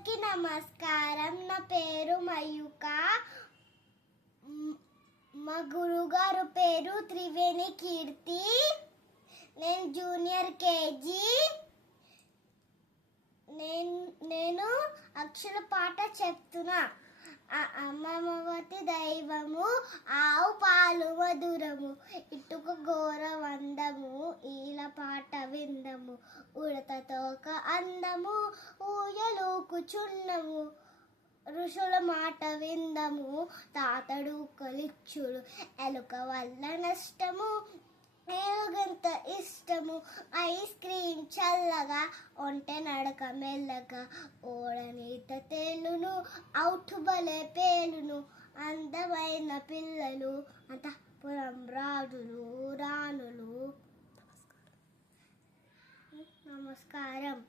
అందరికీ నమస్కారం. నా పేరు మయూక. మా గురుగారు పేరు త్రివేణి కీర్తి. నేను జూనియర్ కేజీ. నేను అక్షర పాట చెప్తున్నా. అమ్మమ్మవతి దైవము, ఆవు పాలు మధురము, ఇటుక ఘోర వందము, ఈల పాట విందము, ఉడత తోక అందము, ఊయలూకుచున్నము, ఋషుల మాట విందము, తాతడు కలిచ్చుడు, ఎలుక వల్ల నష్టము, ఏనుగంత ఇష్టము, ఐస్ క్రీమ్ చల్లగా, ఒంటె నడక మెల్లగా, ఓడనీత తేలును, అవుట్ బలే పేలును, అందమైన పిల్లలు, అంతఃపురం రాజులు రాణులు. నమస్కారం.